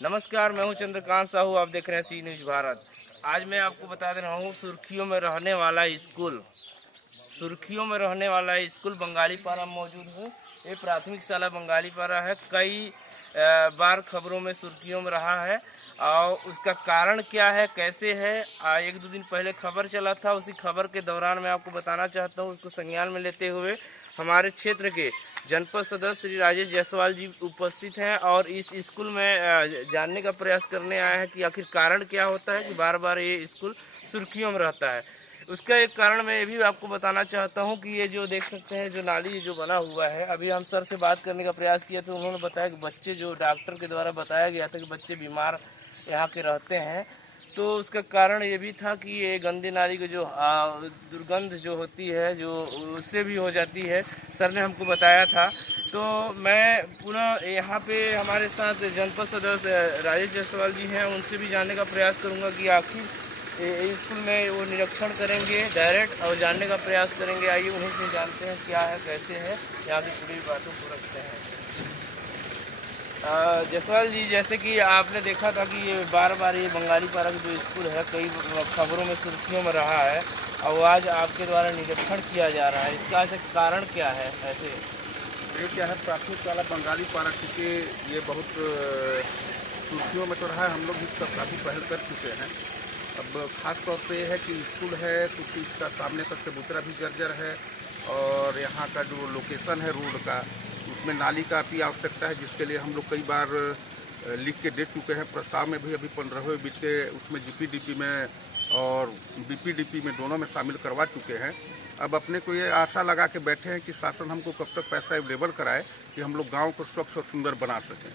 नमस्कार, मैं हूं चंद्रकांत साहू। आप देख रहे हैं सी न्यूज भारत। आज मैं आपको बता दे रहा हूं सुर्खियों में रहने वाला स्कूल बंगाली पारा मौजूद हूं। ये प्राथमिक शाला बंगाली पारा है। कई बार खबरों में सुर्खियों में रहा है और उसका कारण क्या है, कैसे है, एक दो दिन पहले खबर चला था। उसी खबर के दौरान मैं आपको बताना चाहता हूं, उसको संज्ञान में लेते हुए हमारे क्षेत्र के जनपद सदस्य श्री राजेश जायसवाल जी उपस्थित हैं और इस स्कूल में जानने का प्रयास करने आए हैं कि आखिर कारण क्या होता है कि बार बार ये स्कूल सुर्खियों में रहता है। उसका एक कारण मैं ये भी आपको बताना चाहता हूं कि ये जो देख सकते हैं, जो नाली जो बना हुआ है, अभी हम सर से बात करने का प्रयास किया तो उन्होंने बताया कि बच्चे, जो डॉक्टर के द्वारा बताया गया था कि बच्चे बीमार यहाँ के रहते हैं, तो उसका कारण ये भी था कि ये गंदी नाली की जो दुर्गंध जो होती है, जो उससे भी हो जाती है, सर ने हमको बताया था। तो मैं पुनः यहाँ पे हमारे साथ जनपद सदस्य राजेश जायसवाल जी हैं, उनसे भी जानने का प्रयास करूँगा कि आखिर स्कूल में वो निरीक्षण करेंगे डायरेक्ट और जानने का प्रयास करेंगे। आइए उन्हीं से जानते हैं क्या है, कैसे है, यहाँ की पूरी बातों को रखते हैं। जायसवाल जी, जैसे कि आपने देखा था कि ये बार बार ये बंगाली पारा का जो स्कूल है कई खबरों में सुर्खियों में रहा है और आज आपके द्वारा निरीक्षण किया जा रहा है, इसका ऐसे कारण क्या है? ऐसे ये क्या है, प्राथमिक शाला बंगाली पारा, चूँकि ये बहुत सुर्खियों में तो रहा है, हम लोग इसका काफ़ी पहल कर चुके हैं। अब ख़ास तौर पे ये है कि स्कूल है, क्योंकि इसका सामने का चबूतरा भी जर्जर है और यहाँ का जो लोकेशन है रोड का, उसमें नाली का अति आवश्यकता है, जिसके लिए हम लोग कई बार लिख के दे चुके हैं। प्रस्ताव में भी अभी 15वें वित्त के उसमें जीपीडीपी में और बीपीडीपी में दोनों में शामिल करवा चुके हैं। अब अपने को ये आशा लगा के बैठे हैं कि शासन हमको कब तक पैसा अवेलेबल कराए कि हम लोग गाँव को स्वच्छ और सुंदर बना सकें।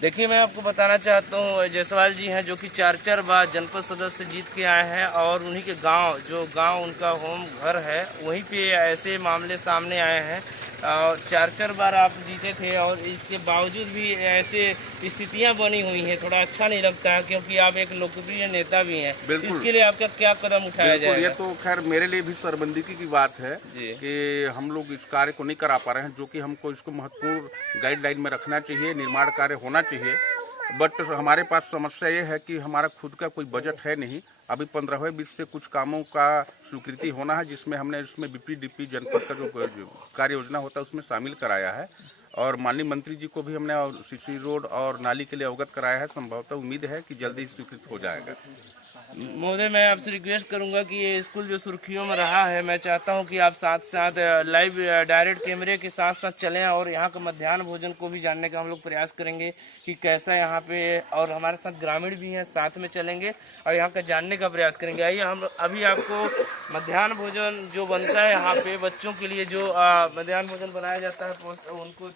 देखिए, मैं आपको बताना चाहता हूँ, जायसवाल जी हैं जो कि 4 बार जनपद सदस्य जीत के आए हैं और उन्हीं के गांव उनका होम घर है, वहीं पे ऐसे मामले सामने आए हैं। और 4 बार आप जीते थे और इसके बावजूद भी ऐसे स्थितियां बनी हुई हैं। थोड़ा अच्छा नहीं लगता है, क्योंकि आप एक लोकप्रिय नेता भी हैं। इसके लिए आपका क्या कदम उठाया जाएगा? ये तो खैर मेरे लिए भी शर्मिंदगी की बात है कि हम लोग इस कार्य को नहीं करा पा रहे हैं, जो कि हमको इसको महत्वपूर्ण गाइडलाइन में रखना चाहिए, निर्माण कार्य होना चाहिए। बट हमारे पास समस्या ये है कि हमारा खुद का कोई बजट है नहीं। अभी 15वें वित्त से कुछ कामों का स्वीकृति होना है, जिसमें हमने इसमें बीपीडीपी जनपद का जो कार्य योजना होता है उसमें शामिल कराया है और माननीय मंत्री जी को भी हमने सीसी रोड और नाली के लिए अवगत कराया है। संभवतः उम्मीद है कि जल्दी स्वीकृत हो जाएगा। महोदय, मैं आपसे रिक्वेस्ट करूंगा कि ये स्कूल जो सुर्खियों में रहा है, मैं चाहता हूं कि आप साथ साथ लाइव डायरेक्ट कैमरे के साथ साथ चलें और यहाँ का मध्याह्न भोजन को भी जानने का हम लोग प्रयास करेंगे कि कैसा यहाँ पे, और हमारे साथ ग्रामीण भी हैं, साथ में चलेंगे और यहाँ का जानने का प्रयास करेंगे। आइए हम अभी आपको मध्याह्न भोजन जो बनता है यहाँ पे बच्चों के लिए, जो मध्याह्न भोजन बनाया जाता है उनको,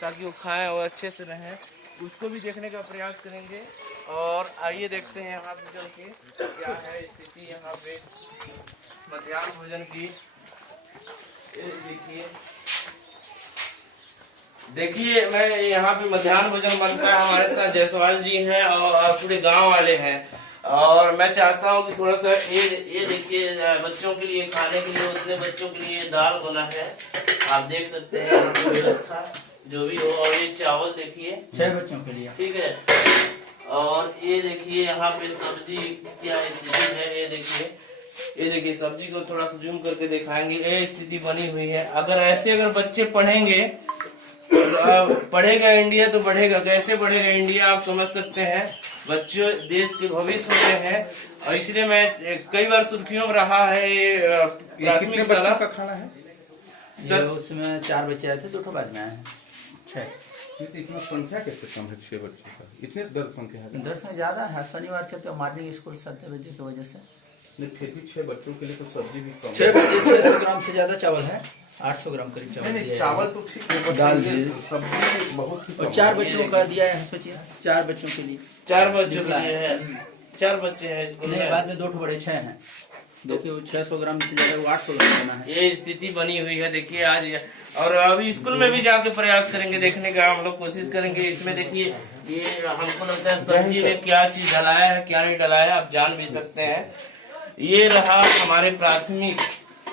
ताकि वो खाएँ और अच्छे से रहें, उसको भी देखने का प्रयास करेंगे। और आइए देखते हैं यहाँ पे चल के क्या है स्थिति यहाँ पे मध्याह्न भोजन की। देखिए मैं यहाँ पे मध्याह्न भोजन बनता है, हमारे साथ जायसवाल जी हैं और पूरे गांव वाले हैं। और मैं चाहता हूँ कि थोड़ा सा ये देखिए, बच्चों के लिए खाने के लिए, उतने बच्चों के लिए दाल बना है, आप देख सकते हैं व्यवस्था जो भी हो। और ये चावल देखिए 6 बच्चों के लिए, ठीक है। और ये देखिए यहाँ पे सब्जी क्या स्थिति है, ये देखिए सब्जी को थोड़ा सा जूम करके दिखाएंगे। ये स्थिति बनी हुई है। अगर बच्चे पढ़ेंगे, पढ़ेगा इंडिया तो बढ़ेगा। कैसे बढ़ेगा इंडिया, आप समझ सकते हैं। बच्चों देश के भविष्य होते हैं और इसलिए मैं कई बार सुर्खियों में रहा है। ये प्राथमिक शाला का खाना है सर, उसमें 4 बच्चे आए थे, 2 बाद में आए हैं 6। इतना संख्या कैसे कम है 6 बच्चे का? इतने दर संख्या है? दर से ज्यादा है। शनिवार चलते मॉर्निंग स्कूल 7 बजे की वजह से। नहीं, फिर भी 6 बच्चों के लिए तो सब्जी भी कम 6 बच्चे 600 ग्राम से ज्यादा चावल है, 800 ग्राम करीब चावल। नहीं, चावल तो ठीक है, दाल सब्जी बहुत ही। और 4 बच्चों का दिया है, सोचिए 4 बच्चों के लिए, 4 बच्चों के लिए है। 4 बच्चे हैं स्कूल में, बाद में 2 बड़े 6 हैं। देखिए 600 ग्राम से ज्यादा, वो 800 ग्राम बना है। ये स्थिति बनी हुई है देखिए आज। और अभी स्कूल में भी जाके प्रयास करेंगे देखने का, हम लोग कोशिश करेंगे। इसमें देखिए ये हमको लगता है सब्जी में क्या चीज डलाया है, क्या नहीं डलाया, आप जान भी सकते हैं। ये रहा हमारे प्राथमिक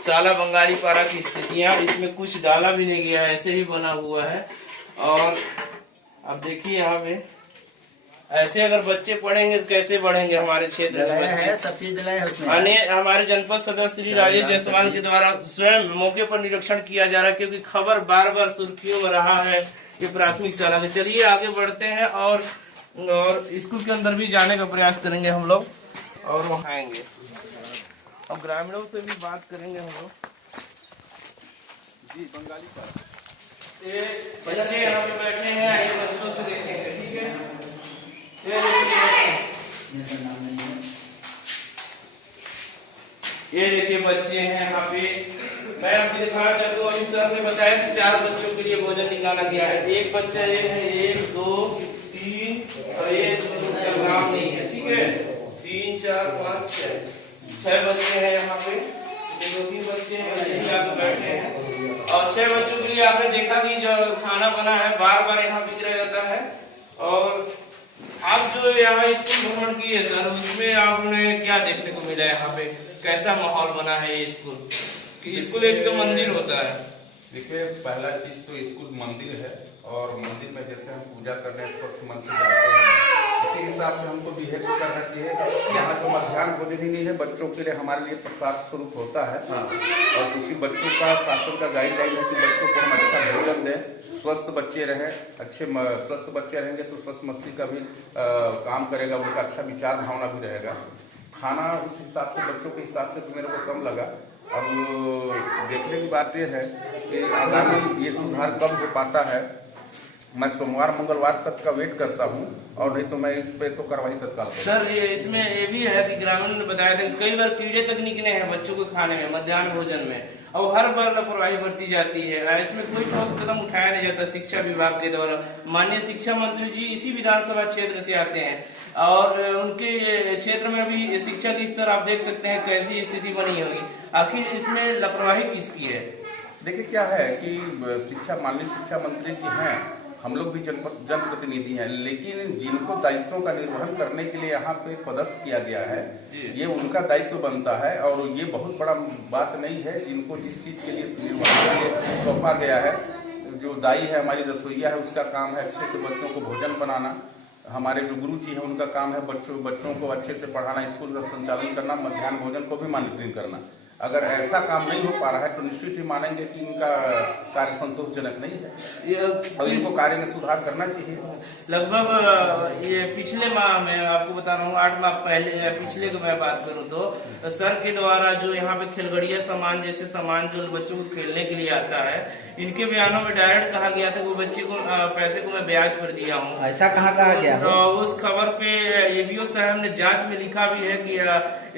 शाला बंगाली पारा की स्थितियां। इसमें कुछ डाला भी नहीं गया है, ऐसे ही बना हुआ है। और अब देखिए यहाँ पे ऐसे अगर बच्चे पढ़ेंगे तो कैसे बढ़ेंगे हमारे क्षेत्र के लगाया है, बच्चे। सब चीज डलाया है उसमें। अन्य हमारे जनपद सदस्य श्री राजेश जायसवाल के द्वारा स्वयं मौके पर निरीक्षण किया जा रहा है, क्योंकि खबर बार बार सुर्खियों में रहा है कि प्राथमिक शाला के। चलिए आगे बढ़ते हैं और स्कूल के अंदर भी जाने का प्रयास करेंगे हम लोग और वहाँ आएंगे और ग्रामीणों से भी बात करेंगे हम लोग। जी बंगाली पारा। ये बच्चे यहाँ पे बैठे हैं, आइए बच्चों से देखेंगे, ठीक है। ये देखिए ये देखिए बच्चे हैं यहाँ पे। मैं आपको दिखाना चाहता हूँ, अभी सर ने बताया कि 4 बच्चों के लिए भोजन निकाला गया है। एक बच्चा ये है, 1 2 3 और ये नाम नहीं है, ठीक है। 3 4 5 6 बच्चे हैं यहाँ पे। 2-3 बच्चे यहाँ पे बैठे हैं और 6 बच्चों के लिए आपने देखा कि जो खाना बना है बार बार यहाँ बिगड़ा जाता है। और आप जो यहाँ स्कूल भ्रमण किए सर, उसमें आपने क्या देखने को मिला यहाँ पे? कैसा माहौल बना है ये स्कूल? कि स्कूल एक तो मंदिर होता है। देखिए पहला चीज तो स्कूल मंदिर है और मंदिर में जैसे हम पूजा करने स्वच्छ मन से जाते हैं, इसी हिसाब से हमको बिहेव करना चाहिए। यहाँ जो मध्याह्न भोजन ही नहीं है, बच्चों के लिए हमारे लिए प्रसाद स्वरूप होता है। और चूंकि बच्चों का शासन का गाइडलाइन है कि बच्चों को हम अच्छा भोजन दें, स्वस्थ बच्चे रहें, स्वस्थ बच्चे रहेंगे तो स्वस्थ मस्तिष्क का भी काम करेगा, उनका अच्छा विचार भावना भी रहेगा। खाना उस हिसाब से बच्चों के हिसाब से तो मेरे को कम लगा। अब देखने की बात यह है कि आगामी ये सुधार कब हो पाता है। मैं सोमवार मंगलवार तक का वेट करता हूँ और नहीं तो मैं इस पे तो कार्रवाई तत्काल करूंगा। सर ये इसमें ये भी है कि ग्रामीणों ने बताया था कि कई बार कीड़े तक निकले हैं बच्चों को खाने में, मध्याह्न भोजन में, और हर बार लापरवाही बरती जाती है। इसमें कोई ठोस कदम उठाया नहीं जाता शिक्षा विभाग के द्वारा। माननीय शिक्षा मंत्री जी इसी विधानसभा क्षेत्र से आते हैं और उनके क्षेत्र में भी शिक्षा की स्तर आप देख सकते हैं कैसी स्थिति बनी होगी। आखिर इसमें लापरवाही किसकी है? देखिए क्या है कि माननीय शिक्षा मंत्री जी हैं, हम लोग भी जनप्रतिनिधि हैं, लेकिन जिनको दायित्वों का निर्वहन करने के लिए यहाँ पे पदस्थ किया गया है, ये उनका दायित्व बनता है। और ये बहुत बड़ा बात नहीं है, जिनको जिस चीज के लिए निर्वहन के लिए सौंपा गया है, जो दाई है हमारी रसोईया है, उसका काम है अच्छे से बच्चों को भोजन बनाना। हमारे जो गुरु जी है उनका काम है बच्चों को अच्छे से पढ़ाना, स्कूल का संचालन करना, मध्याह्न भोजन को भी मॉनिटरिंग करना। अगर ऐसा काम नहीं हो पा रहा है तो निश्चित ही मानेंगे कि इनका कार्य संतोषजनक नहीं है और इनको कार्य में सुधार करना चाहिए। लगभग ये पिछले माह में आपको बता रहा हूँ, 8 माह पहले पिछले की मैं बात करूँ तो सर के द्वारा जो यहाँ पे खेलगड़िया सामान जैसे सामान जो बच्चों को खेलने के लिए आता है, इनके बयानों में डायरेक्ट कहा गया था कि वो बच्चे को पैसे को मैं ब्याज पर दिया हूँ। ऐसा कहाँ कहा गया? उस खबर पे एबीओ साहब ने जांच में लिखा भी है कि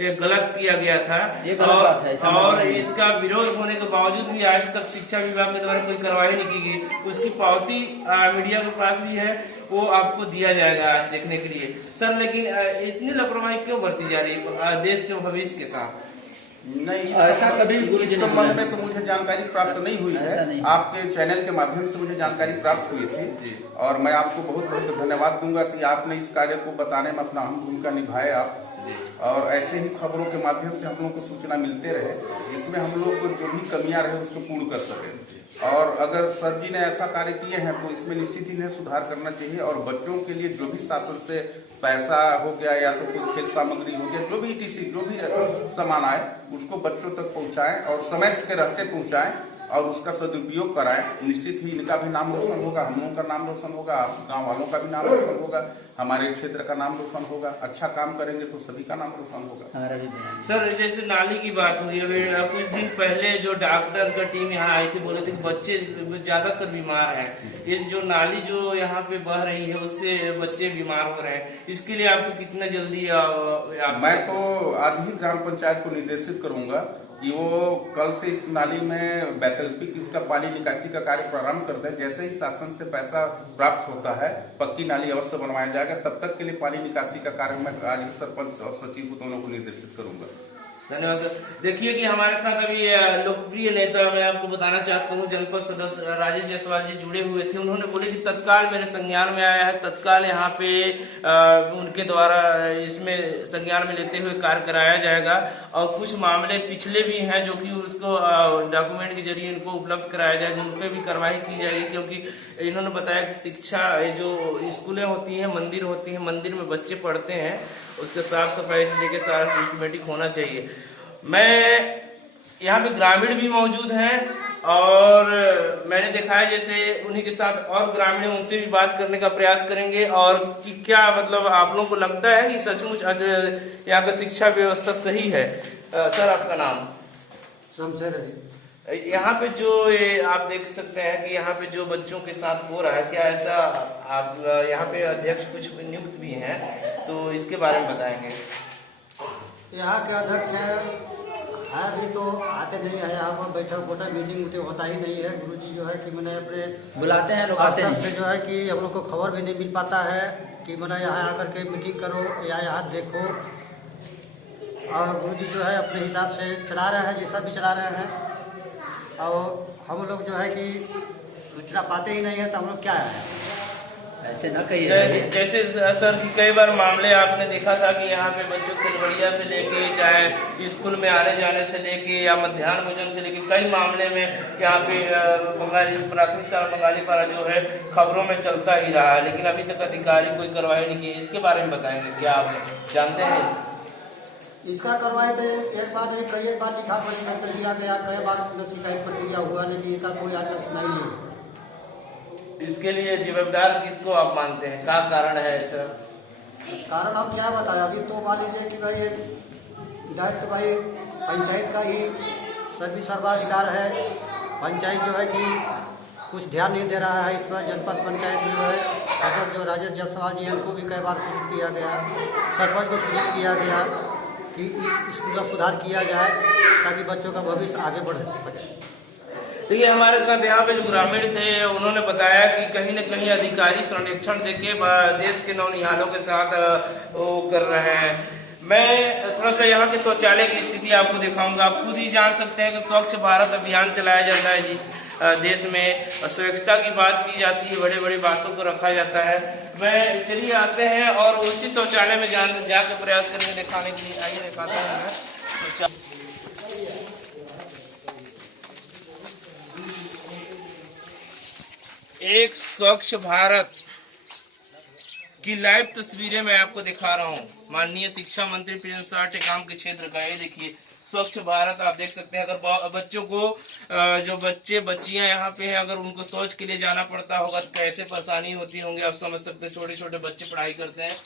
ये गलत किया गया था। ये गलत बात है। और इसका विरोध होने के बावजूद भी आज तक शिक्षा विभाग के द्वारा कोई कार्रवाई नहीं की गई। उसकी पावती मीडिया के पास भी है, वो आपको दिया जाएगा आज देखने के लिए। सर लेकिन इतनी लापरवाही क्यों बरती जा रही है देश के भविष्य के साथ? नहीं, ऐसा कभी इस संबंध में तो मुझे जानकारी प्राप्त नहीं हुई है। आपके चैनल के माध्यम से मुझे जानकारी प्राप्त हुई थी और मैं आपको बहुत बहुत धन्यवाद दूंगा कि आपने इस कार्य को बताने में अपना अहम भूमिका निभाए आप। और ऐसे ही खबरों के माध्यम से हम लोग को सूचना मिलते रहे, जिसमें हम लोग को जो भी कमियां रहे उसको पूर्ण कर सके। और अगर सर जी ने ऐसा कार्य किए हैं तो इसमें निश्चित ही इन्हें सुधार करना चाहिए और बच्चों के लिए जो भी शासन से पैसा हो गया या तो कोई खेल सामग्री हो गया, जो भी टीसी जो भी सामान आए उसको बच्चों तक पहुंचाएं और समय के रहते पहुंचाएं और उसका सदुपयोग कराएं। निश्चित ही इनका भी नाम रोशन होगा, हम लोगों का नाम रोशन होगा, गांव वालों का भी नाम रोशन होगा, हमारे क्षेत्र का नाम रोशन होगा। अच्छा काम करेंगे तो सभी का नाम रोशन होगा। सर जैसे नाली की बात हुई, अभी कुछ दिन पहले जो डॉक्टर का टीम यहाँ आई थी, बोले थे कि बच्चे ज्यादातर बीमार हैं। ये जो नाली जो यहाँ पे बह रही है उससे बच्चे बीमार हो रहे हैं, इसके लिए आपको कितना जल्दी मैं तो आज ही ग्राम पंचायत को निर्देशित करूंगा कि वो कल से इस नाली में वैकल्पिक इसका पानी निकासी का कार्य प्रारंभ कर दें। जैसे ही शासन से पैसा प्राप्त होता है पक्की नाली अवश्य बनवाया जाएगा। तब तक के लिए पानी निकासी का कार्य मैं आज सरपंच और सचिव को दोनों को निर्देशित करूंगा। धन्यवाद सर। देखिए कि हमारे साथ अभी लोकप्रिय नेता, मैं आपको बताना चाहता हूँ, जनपद सदस्य राजेश जायसवाल जी जुड़े हुए थे। उन्होंने बोले कि तत्काल मेरे संज्ञान में आया है, तत्काल यहाँ पे उनके द्वारा इसमें संज्ञान में लेते हुए कार्य कराया जाएगा। और कुछ मामले पिछले भी हैं जो कि उसको डॉक्यूमेंट के जरिए इनको उपलब्ध कराया जाएगा, उन पर भी कार्रवाई की जाएगी। क्योंकि इन्होंने बताया कि शिक्षा, जो स्कूलें होती हैं, मंदिर होती हैं, मंदिर में बच्चे पढ़ते हैं, उसके साफ सफाई से लेकर सारा सिस्टमेटिक होना चाहिए। मैं यहाँ पे ग्रामीण भी मौजूद हैं और मैंने देखा है, जैसे उन्हीं के साथ और ग्रामीण, उनसे भी बात करने का प्रयास करेंगे। और कि क्या मतलब आप लोगों को लगता है कि सचमुच यहाँ का शिक्षा व्यवस्था सही है? सर, आपका नाम? शमशेर अली। यहाँ पे जो आप देख सकते हैं कि यहाँ पे जो बच्चों के साथ हो रहा है, क्या ऐसा आप यहाँ पे अध्यक्ष कुछ नियुक्त भी हैं, तो इसके बारे में बताएंगे। यहाँ के अध्यक्ष है अभी तो आते नहीं है, यहाँ पर बैठक वोटा मीटिंग होता ही नहीं है। गुरुजी जो है कि मैंने अपने बुलाते हैं लोग आते से जो है कि हम लोग को खबर भी नहीं मिल पाता है कि मैंने यहाँ आकर के मीटिंग करो या यहाँ देखो। और गुरुजी जो है अपने हिसाब से चला रहे हैं, जैसा भी चला रहे हैं। और हम लोग जो है कि सूचना पाते ही नहीं है, तो हम लोग क्या है, ऐसे ना कहिए। जैसे सर कि कई बार मामले आपने देखा था कि यहाँ पे बच्चों खिलवड़िया से लेके, चाहे स्कूल में आने जाने से लेके या मध्याह्न भोजन से लेके, कई मामले में यहाँ पे बंगाली प्राथमिक शाला बंगाली पारा जो है खबरों में चलता ही रहा है, लेकिन अभी तक अधिकारी कोई कार्रवाई नहीं की। इसके बारे में बताएंगे, क्या आप जानते हैं? इसका करवाए थे एक बार नहीं, कई बार लिखा पढ़ी कर दिया गया, कई बार शिकायत प्रक्रिया हुआ, लेकिन इसका कोई आज तक सुनाई नहीं। इसके लिए जिम्मेदार किसको आप मानते हैं? क्या कारण है ऐसा? कारण हम क्या बताएं, अभी तो मान लीजिए कि भाई दायित्व भाई पंचायत का ही सभी सर्वाधिकार है। पंचायत जो है कि कुछ ध्यान नहीं दे रहा है इस पर। जनपद पंचायत में जो है सदस्य जो राजेश जायसवाल जी हैं, उनको भी कई बार सूचित किया गया, सरपंच को सूचित किया गया कि इस स्कूल का सुधार किया जाए ताकि बच्चों का भविष्य आगे बढ़ सके। देखिए, हमारे साथ यहाँ पे जो ग्रामीण थे, उन्होंने बताया कि कहीं न कहीं अधिकारी संरक्षण देके देश के नौनिहालों के साथ वो कर रहे हैं। मैं थोड़ा सा यहाँ के शौचालय की स्थिति आपको दिखाऊंगा। आप खुद ही जान सकते हैं कि स्वच्छ भारत अभियान चलाया जाता है जी देश में, स्वच्छता की बात की जाती है, बड़े बड़े बातों को रखा जाता है। मैं चलिए आते हैं और उसी शौचालय में जाके प्रयास करेंगे दिखाने के लिए। आइए दिखाता हूँ मैं। एक स्वच्छ भारत की लाइव तस्वीरें मैं आपको दिखा रहा हूँ। माननीय शिक्षा मंत्री प्रियंश साह टेकाम के क्षेत्र का, ये देखिए स्वच्छ भारत आप देख सकते हैं। अगर बच्चों को जो बच्चियां यहाँ पे हैं, अगर उनको शौच के लिए जाना पड़ता होगा तो कैसे परेशानी होती होंगी, आप समझ सकते हैं। छोटे छोटे बच्चे पढ़ाई करते हैं।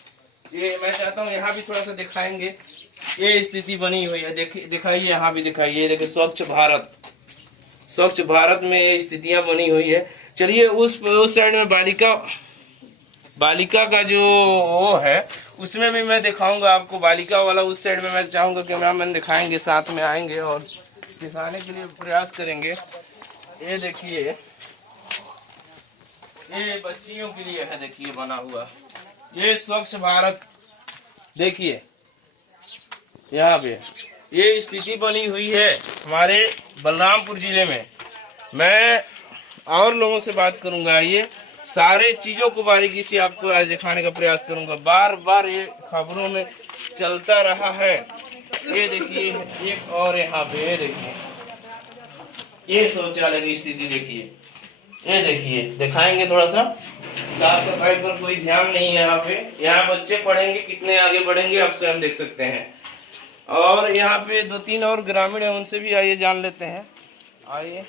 ये मैं चाहता हूँ यहाँ भी थोड़ा सा दिखाएंगे, ये स्थिति बनी हुई है। दिखाइए, यहाँ भी दिखाइए। देखिए स्वच्छ भारत में ये स्थितियां बनी हुई है। चलिए उस साइड में बालिका का जो वो है, उसमें भी मैं दिखाऊंगा आपको। बालिका वाला उस साइड में मैं चाहूंगा कैमरामैन दिखाएंगे, साथ में आएंगे और दिखाने के लिए प्रयास करेंगे। ये देखिए, ये बच्चियों के लिए है, देखिए बना हुआ ये स्वच्छ भारत। देखिए यहाँ पे ये स्थिति बनी हुई है हमारे बलरामपुर जिले में। मैं और लोगों से बात करूंगा, ये सारे चीजों को बारीकी से आपको आज दिखाने का प्रयास करूंगा। बार बार ये खबरों में चलता रहा है। ये देखिए एक और यहाँ पे, ये देखिए ये शौचालय की स्थिति देखिए, ये देखिए दिखाएंगे थोड़ा सा। साफ सफाई पर कोई ध्यान नहीं है यहाँ पे। यहाँ बच्चे पढ़ेंगे, कितने आगे बढ़ेंगे आप स्वयं देख सकते हैं। और यहाँ पे 2-3 और ग्रामीण है, उनसे भी आइए जान लेते हैं। आइए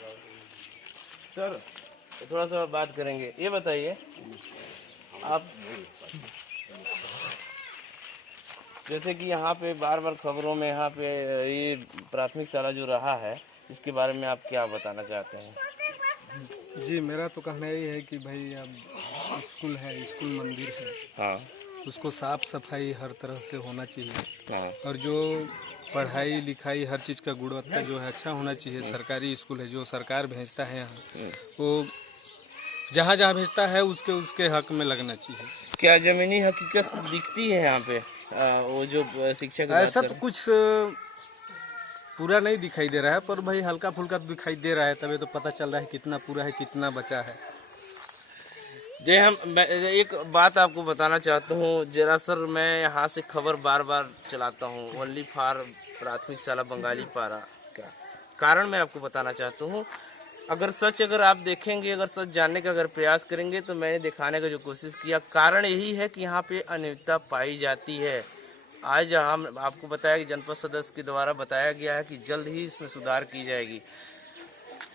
सर, थोड़ा सा बात करेंगे। ये बताइए आप, जैसे कि यहाँ पे बार बार खबरों में यहाँ पे ये प्राथमिक शाला जो रहा है, इसके बारे में आप क्या बताना चाहते हैं? जी, मेरा तो कहना यही है कि भाई अब स्कूल है, स्कूल मंदिर है, हाँ, उसको साफ सफाई हर तरह से होना चाहिए। हाँ, और जो पढ़ाई लिखाई हर चीज़ का गुणवत्ता जो है अच्छा होना चाहिए। सरकारी स्कूल है, जो सरकार भेजता है यहाँ, वो जहाँ जहाँ भेजता है उसके हक में लगना चाहिए। क्या जमीनी हकीकत दिखती है यहाँ पे? वो जो शिक्षक ऐसा तो कुछ पूरा नहीं दिखाई दे रहा है, पर भाई हल्का फुल्का दिखाई दे रहा है, तभी तो पता चल रहा है कितना पूरा है कितना बचा है। मैं एक बात आपको बताना चाहता हूँ जरा सर, मैं यहाँ से खबर बार बार चलाता हूँ ओनली फॉर प्राथमिक शाला बंगाली पारा का कारण मैं आपको बताना चाहता हूँ। अगर आप देखेंगे, अगर सच जानने का अगर प्रयास करेंगे तो मैंने दिखाने का जो कोशिश किया, कारण यही है कि यहाँ पे अनियमितता पाई जाती है। आज हम आपको बताया कि जनपद सदस्य के द्वारा बताया गया है कि जल्द ही इसमें सुधार की जाएगी।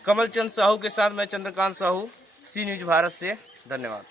कमल चंद साहू के साथ मैं चंद्रकांत साहू, सी न्यूज़ भारत से, धन्यवाद।